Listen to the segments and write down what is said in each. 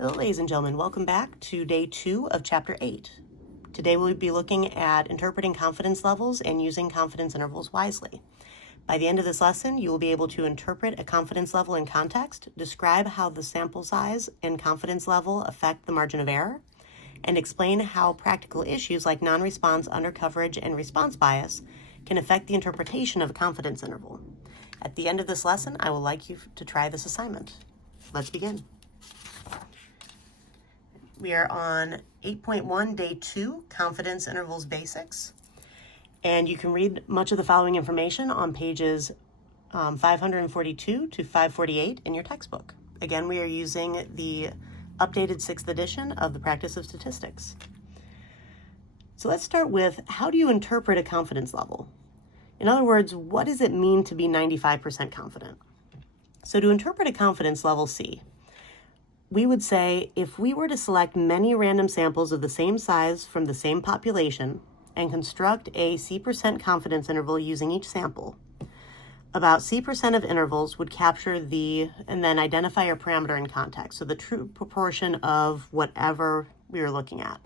Hello, ladies and gentlemen. Welcome back to day 2 of chapter 8. Today we'll be looking at interpreting confidence levels and using confidence intervals wisely. By the end of this lesson, you will be able to interpret a confidence level in context, describe how the sample size and confidence level affect the margin of error, and explain how practical issues like non-response, undercoverage, and response bias can affect the interpretation of a confidence interval. At the end of this lesson, I would like you to try this assignment. Let's begin. We are on 8.1, day 2, confidence intervals basics. And you can read much of the following information on pages 542 to 548 in your textbook. Again, we are using the updated 6th edition of the Practice of Statistics. So let's start with, how do you interpret a confidence level? In other words, what does it mean to be 95% confident? So to interpret a confidence level C, we would say if we were to select many random samples of the same size from the same population and construct a C% confidence interval using each sample, about C% of intervals would capture and then identify a parameter in context, so the true proportion of whatever we are looking at.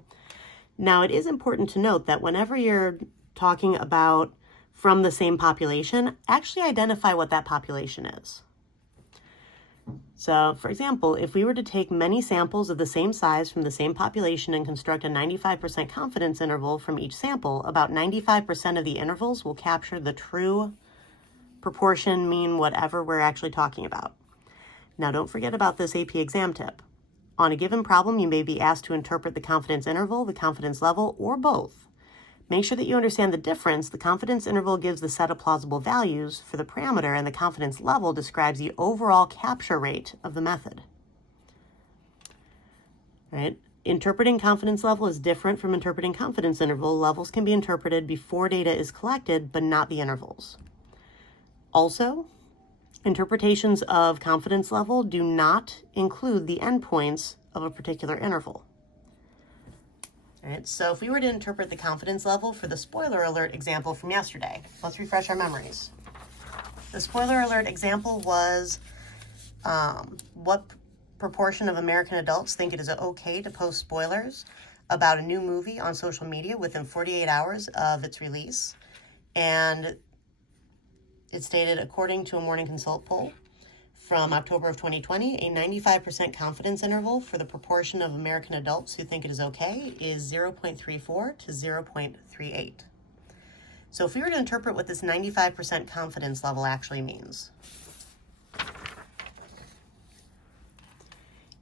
Now, it is important to note that whenever you're talking about from the same population, actually identify what that population is. So, for example, if we were to take many samples of the same size from the same population and construct a 95% confidence interval from each sample, about 95% of the intervals will capture the true proportion, mean, whatever we're actually talking about. Now, don't forget about this AP exam tip. On a given problem, you may be asked to interpret the confidence interval, the confidence level, or both. Make sure that you understand the difference. The confidence interval gives the set of plausible values for the parameter, and the confidence level describes the overall capture rate of the method. Right? Interpreting confidence level is different from interpreting confidence interval. Levels can be interpreted before data is collected, but not the intervals. Also, interpretations of confidence level do not include the endpoints of a particular interval. All right, so if we were to interpret the confidence level for the spoiler alert example from yesterday, let's refresh our memories. The spoiler alert example was what proportion of American adults think it is okay to post spoilers about a new movie on social media within 48 hours of its release. And it stated, according to a Morning Consult poll from October of 2020, a 95% confidence interval for the proportion of American adults who think it is okay is 0.34 to 0.38. So if we were to interpret what this 95% confidence level actually means,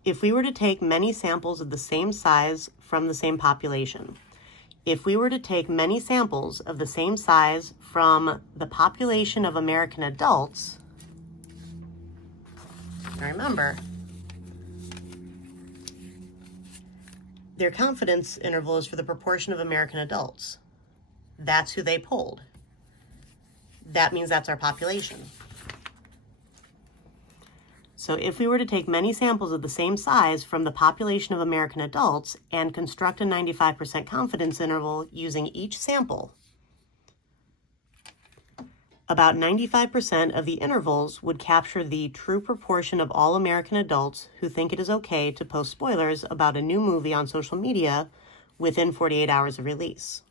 if we were to take many samples of the same size from the same population, if we were to take many samples of the same size from the population of American adults, remember, their confidence interval is for the proportion of American adults. That's who they polled. That means that's our population. So if we were to take many samples of the same size from the population of American adults and construct a 95% confidence interval using each sample, about 95% of the intervals would capture the true proportion of all American adults who think it is okay to post spoilers about a new movie on social media within 48 hours of release.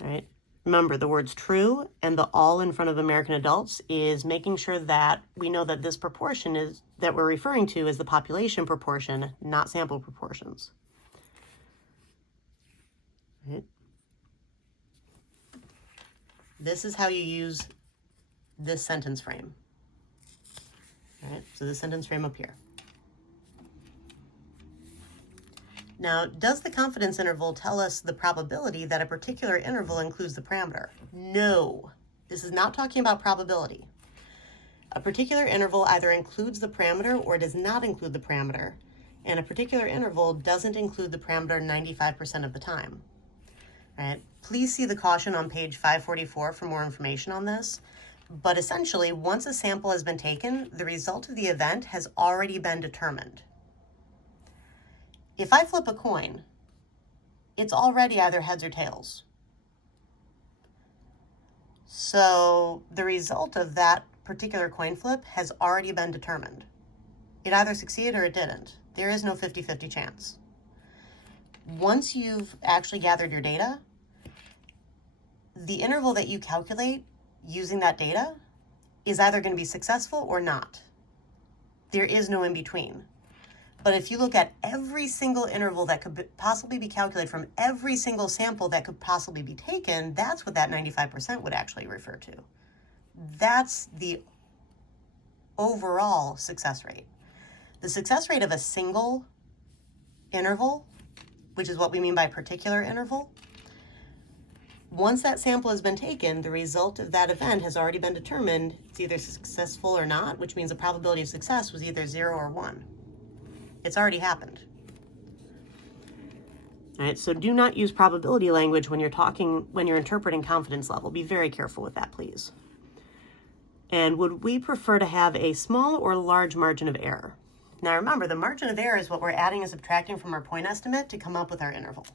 All right. Remember, the words true and the all in front of American adults is making sure that we know that this proportion is that we're referring to is the population proportion, not sample proportions. All right. This is how you use this sentence frame. All right, so the sentence frame up here. Now, does the confidence interval tell us the probability that a particular interval includes the parameter? No, this is not talking about probability. A particular interval either includes the parameter or does not include the parameter, and a particular interval doesn't include the parameter 95% of the time. All right. Please see the caution on page 544 for more information on this. But essentially, once a sample has been taken, the result of the event has already been determined. If I flip a coin, it's already either heads or tails. So the result of that particular coin flip has already been determined. It either succeeded or it didn't. There is no 50-50 chance. Once you've actually gathered your data, the interval that you calculate using that data is either going to be successful or not. There is no in between. But if you look at every single interval that could possibly be calculated from every single sample that could possibly be taken, that's what that 95% would actually refer to. That's the overall success rate. The success rate of a single interval, which is what we mean by particular interval, once that sample has been taken, the result of that event has already been determined. It's either successful or not, which means the probability of success was either 0 or 1. It's already happened. All right, so do not use probability language when you're interpreting confidence level. Be very careful with that, please. And would we prefer to have a small or large margin of error? Now remember, the margin of error is what we're adding and subtracting from our point estimate to come up with our interval.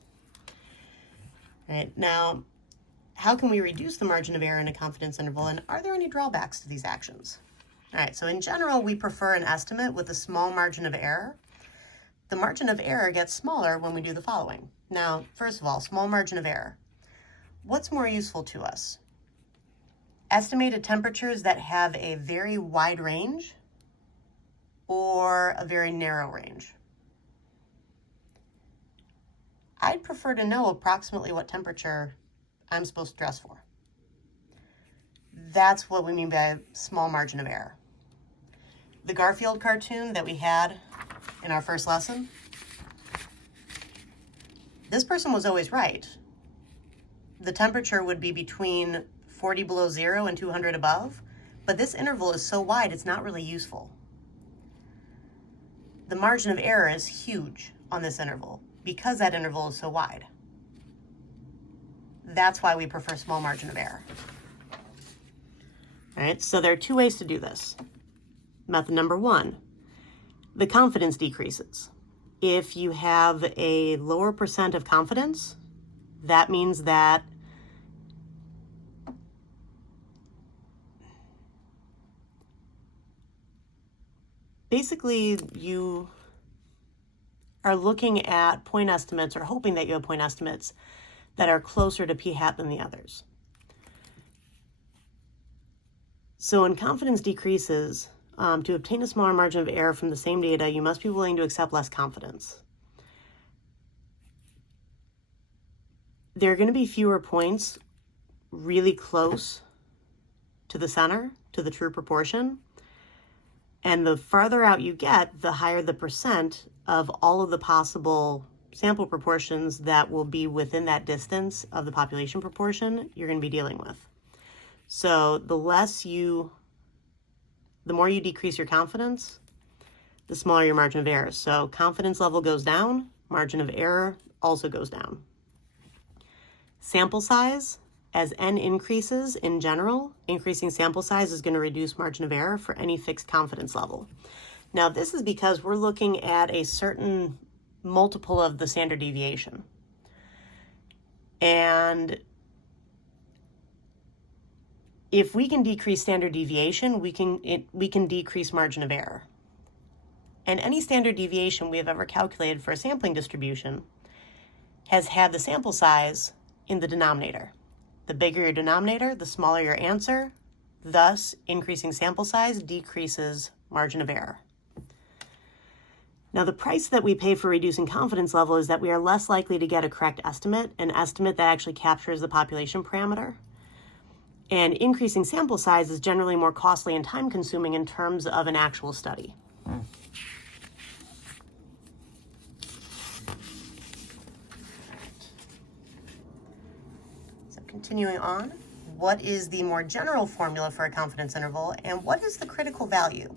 All right, now, how can we reduce the margin of error in a confidence interval, and are there any drawbacks to these actions? All right, so in general, we prefer an estimate with a small margin of error. The margin of error gets smaller when we do the following. Now, first of all, small margin of error. What's more useful to us? Estimated temperatures that have a very wide range or a very narrow range? I'd prefer to know approximately what temperature I'm supposed to dress for. That's what we mean by small margin of error. The Garfield cartoon that we had in our first lesson, this person was always right. The temperature would be between 40 below zero and 200 above, but this interval is so wide it's not really useful. The margin of error is huge on this interval because that interval is so wide. That's why we prefer small margin of error. All right, so there are two ways to do this. Method number one, the confidence decreases. If you have a lower percent of confidence, that means that basically you are looking at point estimates or hoping that you have point estimates that are closer to p-hat than the others. So when confidence decreases, to obtain a smaller margin of error from the same data, you must be willing to accept less confidence. There are going to be fewer points really close to the center, to the true proportion. And the farther out you get, the higher the percent of all of the possible sample proportions that will be within that distance of the population proportion you're going to be dealing with. So the more you decrease your confidence, the smaller your margin of error. So confidence level goes down, margin of error also goes down. Sample size, as n increases in general, increasing sample size is going to reduce margin of error for any fixed confidence level. Now this is because we're looking at a certain multiple of the standard deviation. And if we can decrease standard deviation, we can decrease margin of error. And any standard deviation we have ever calculated for a sampling distribution has had the sample size in the denominator. The bigger your denominator, the smaller your answer. Thus, increasing sample size decreases margin of error. Now, the price that we pay for reducing confidence level is that we are less likely to get a correct estimate, an estimate that actually captures the population parameter. And increasing sample size is generally more costly and time-consuming in terms of an actual study. So continuing on, what is the more general formula for a confidence interval, and what is the critical value?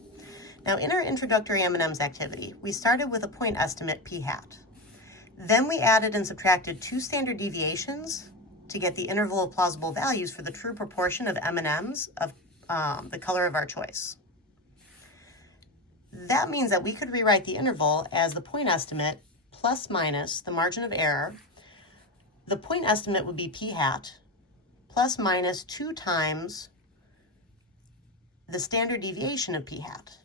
Now, in our introductory M&Ms activity, we started with a point estimate p-hat. Then we added and subtracted 2 standard deviations to get the interval of plausible values for the true proportion of M&Ms of the color of our choice. That means that we could rewrite the interval as the point estimate plus minus the margin of error. The point estimate would be p-hat plus minus 2 times the standard deviation of p-hat.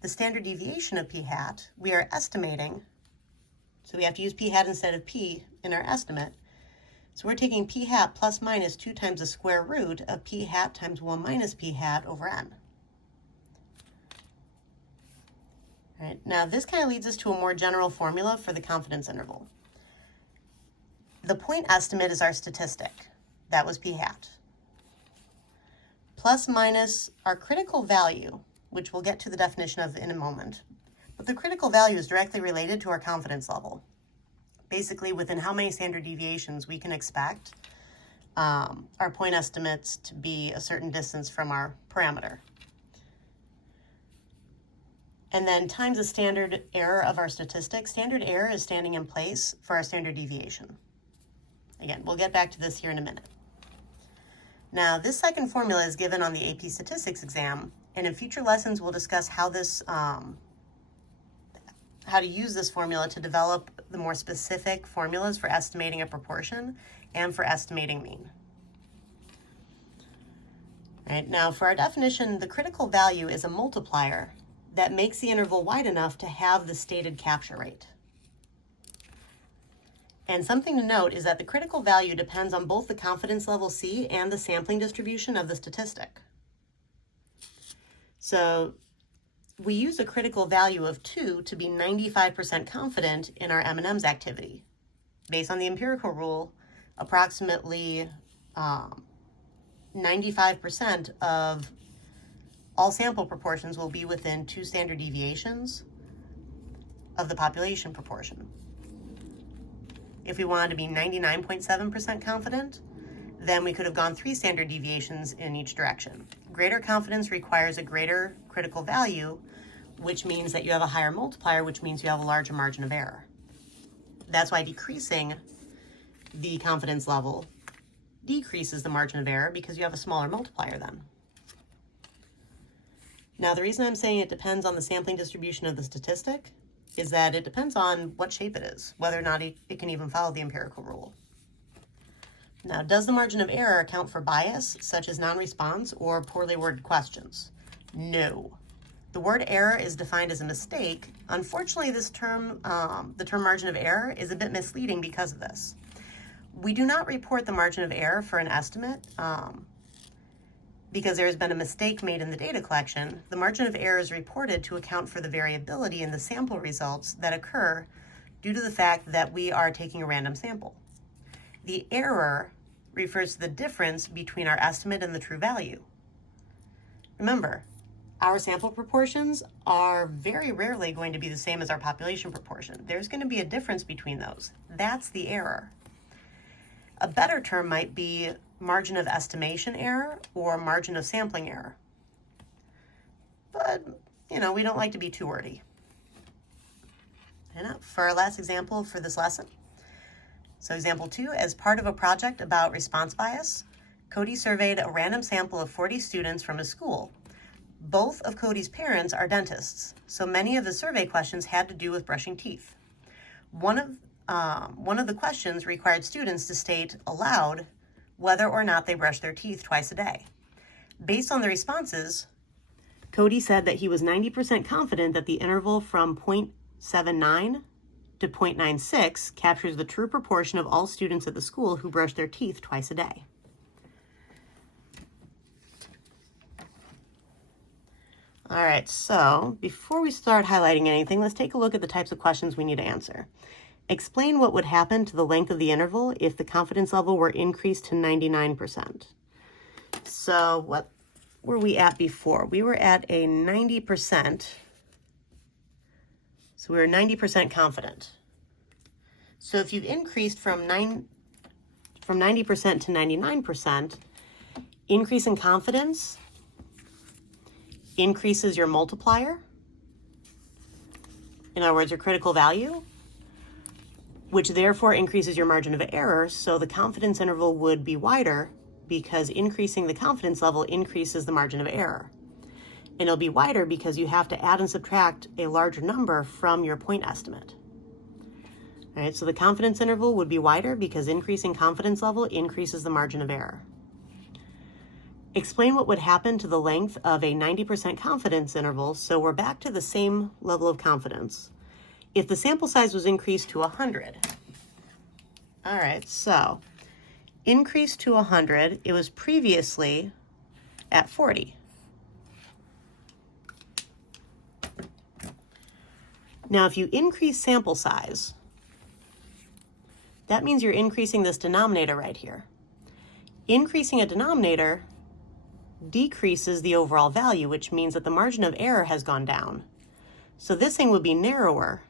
the standard deviation of p hat, we are estimating, so we have to use p hat instead of p in our estimate. So we're taking p hat plus minus 2 times the square root of p hat times 1 minus p hat over n. All right, now this kind of leads us to a more general formula for the confidence interval. The point estimate is our statistic. That was p hat. Plus minus our critical value, which we'll get to the definition of in a moment. But the critical value is directly related to our confidence level. Basically, within how many standard deviations we can expect our point estimates to be a certain distance from our parameter. And then times the standard error of our statistic. Standard error is standing in place for our standard deviation. Again, we'll get back to this here in a minute. Now, this second formula is given on the AP Statistics exam, and in future lessons we'll discuss how to use this formula to develop the more specific formulas for estimating a proportion and for estimating mean. All right, now for our definition, the critical value is a multiplier that makes the interval wide enough to have the stated capture rate. And something to note is that the critical value depends on both the confidence level C and the sampling distribution of the statistic. So we use a critical value of 2 to be 95% confident in our M&M's activity. Based on the empirical rule, approximately 95% of all sample proportions will be within 2 standard deviations of the population proportion. If we wanted to be 99.7% confident, then we could have gone 3 standard deviations in each direction. Greater confidence requires a greater critical value, which means that you have a higher multiplier, which means you have a larger margin of error. That's why decreasing the confidence level decreases the margin of error, because you have a smaller multiplier then. Now, the reason I'm saying it depends on the sampling distribution of the statistic is that it depends on what shape it is, whether or not it can even follow the empirical rule. Now, does the margin of error account for bias, such as non-response or poorly worded questions? No. The word error is defined as a mistake. Unfortunately, this term, the term margin of error, is a bit misleading because of this. We do not report the margin of error for an estimate because there has been a mistake made in the data collection. The margin of error is reported to account for the variability in the sample results that occur due to the fact that we are taking a random sample. The error refers to the difference between our estimate and the true value. Remember, our sample proportions are very rarely going to be the same as our population proportion. There's going to be a difference between those. That's the error. A better term might be margin of estimation error or margin of sampling error. But, we don't like to be too wordy. And for our last example for this lesson. So example 2, as part of a project about response bias, Cody surveyed a random sample of 40 students from his school. Both of Cody's parents are dentists, so many of the survey questions had to do with brushing teeth. One of the questions required students to state aloud whether or not they brush their teeth twice a day. Based on the responses, Cody said that he was 90% confident that the interval from 0.79 to 0.96 captures the true proportion of all students at the school who brush their teeth twice a day. All right, so before we start highlighting anything, let's take a look at the types of questions we need to answer. Explain what would happen to the length of the interval if the confidence level were increased to 99%. So what were we at before? We were at a 90%. So we were 90% confident. So if you've increased from 90% to 99%, increase in confidence increases your multiplier. In other words, your critical value, which therefore increases your margin of error. So the confidence interval would be wider because increasing the confidence level increases the margin of error. And it'll be wider because you have to add and subtract a larger number from your point estimate. All right, so the confidence interval would be wider because increasing confidence level increases the margin of error. Explain what would happen to the length of a 90% confidence interval, so we're back to the same level of confidence, if the sample size was increased to 100. All right, so increased to 100, it was previously at 40. Now, if you increase sample size, that means you're increasing this denominator right here. Increasing a denominator decreases the overall value, which means that the margin of error has gone down. So this thing would be narrower,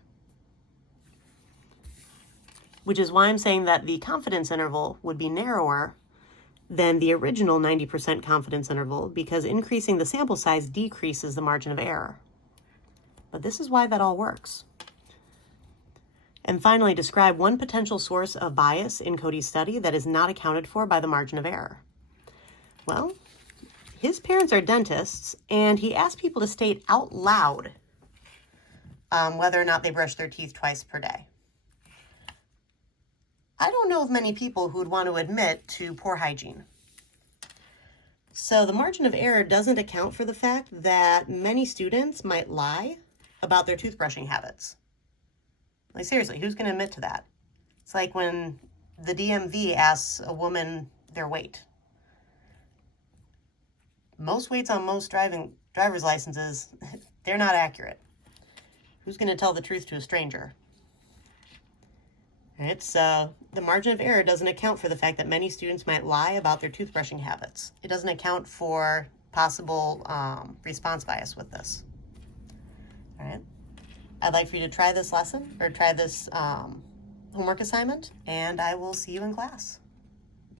which is why I'm saying that the confidence interval would be narrower than the original 90% confidence interval, because increasing the sample size decreases the margin of error. But this is why that all works. And finally, describe one potential source of bias in Cody's study that is not accounted for by the margin of error. Well, his parents are dentists, and he asked people to state out loud whether or not they brush their teeth twice per day. I don't know of many people who would want to admit to poor hygiene. So the margin of error doesn't account for the fact that many students might lie about their toothbrushing habits. Like, seriously, who's going to admit to that? It's like when the DMV asks a woman their weight. Most weights on most driver's licenses, they're not accurate. Who's going to tell the truth to a stranger? All right, so the margin of error doesn't account for the fact that many students might lie about their toothbrushing habits. It doesn't account for possible response bias with this. All right, I'd like for you to try this lesson, or try this homework assignment, and I will see you in class.